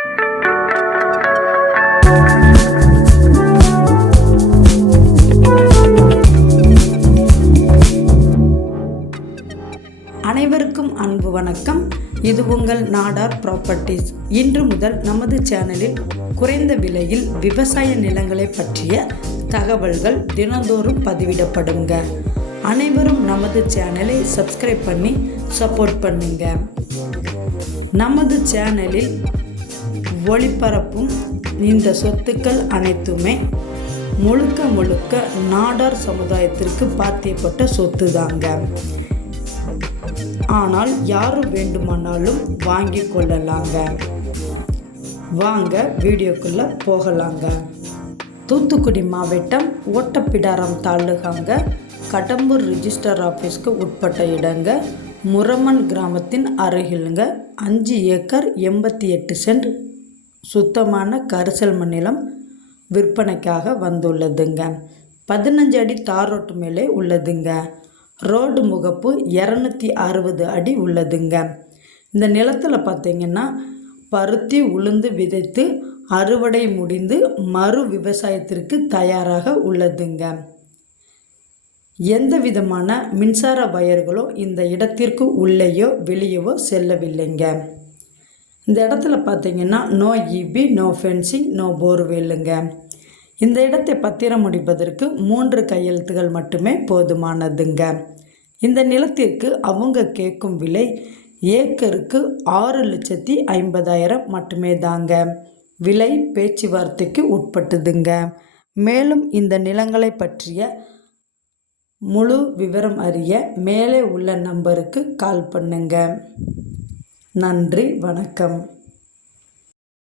அனைவருக்கும் அன்பு வணக்கம். இது உங்கள் நாடார் ப்ராப்பர்ட்டிஸ் இன்று முதல் நமது சேனலில் குறைந்த விலையில் விவசாய நிலங்களை பற்றிய தகவல்கள் தினந்தோறும் பதிவிடப்படுங்க. அனைவரும் நமது சேனலை சப்ஸ்கிரைப் பண்ணி சப்போர்ட் பண்ணுங்க. நமது சேனலில் ஒளிபரப்பும் இந்த சொத்துக்கள் அனைத்துமே முழுக்க முழுக்க நாடார் சமுதாயத்திற்கு பாத்தியப்பட்ட சொத்து தாங்க ஆனால் யாரும் வேண்டுமானாலும் வாங்கி கொள்ளலாங்க. வாங்க வீடியோக்குள்ளே போகலாங்க. தூத்துக்குடி மாவட்டம் ஓட்டப்பிடாரம் தாலுகாங்க கடம்பூர் ரிஜிஸ்டர் ஆஃபீஸ்க்கு உட்பட்ட இடங்க முரமன் கிராமத்தின் அருகிலுங்க அஞ்சு ஏக்கர் எண்பத்தி எட்டு சென்ட் சுத்தமான கரிசல் மண்ணிலம் விற்பனைக்காக வந்துள்ளதுங்க. பதினஞ்சு அடி தார் ரோட்டு மேலே உள்ளதுங்க. ரோடு முகப்பு இரநூத்தி அறுபது அடி உள்ளதுங்க. இந்த நிலத்தில் பார்த்தீங்கன்னா பருத்தி உளுந்து விதைத்து அறுவடை முடிந்து மறு விவசாயத்திற்கு தயாராக உள்ளதுங்க. எந்த விதமான மின்சார வயர்களோ இந்த இடத்திற்கு உள்ளேயோ வெளியவோ செல்லவில்லைங்க. இந்த இடத்துல பார்த்தீங்கன்னா no EB no fencing no போர்வெல்லுங்க இந்த இடத்தை பத்திரம் முடிப்பதற்கு மூன்று கையெழுத்துகள் மட்டுமே போதுமானதுங்க. இந்த நிலத்திற்கு அவங்க கேட்கும் விலை ஏக்கருக்கு ஆறு லட்சத்தி ஐம்பதாயிரம் மட்டுமே தாங்க. விலை பேச்சுவார்த்தைக்கு உட்பட்டதுங்க. மேலும் இந்த நிலங்களை பற்றிய முழு விவரம் அறிய மேலே உள்ள நம்பருக்கு கால் பண்ணுங்க. நன்றி வணக்கம்.